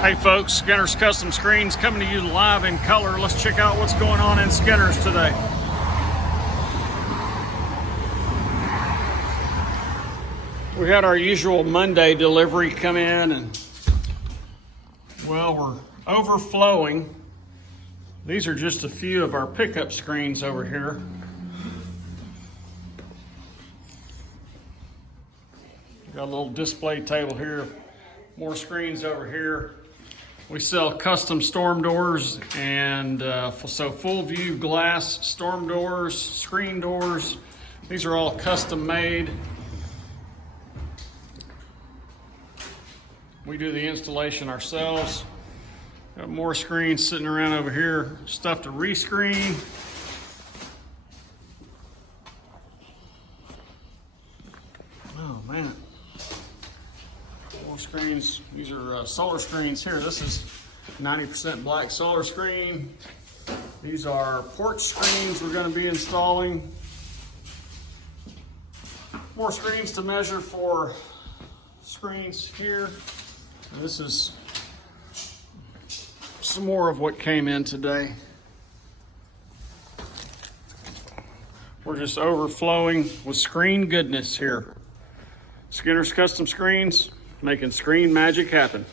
Hey folks, Skinner's Custom Screens coming to you live in color. Let's check out what's going on in Skinner's today. We had our usual Monday delivery come in and, well, we're overflowing. These are just a few of our pickup screens over here. Got a little display table here, more screens over here. We sell custom storm doors and so full view glass storm doors, screen doors. These are all custom made. We do the installation ourselves. Got more screens sitting around over here, stuff to rescreen. Oh man. More screens. These are solar screens here. This is 90% black solar screen. These are porch screens we're going to be installing. More screens to measure for screens here. And this is some more of what came in today. We're just overflowing with screen goodness here. Skinner's Custom Screens, making screen magic happen.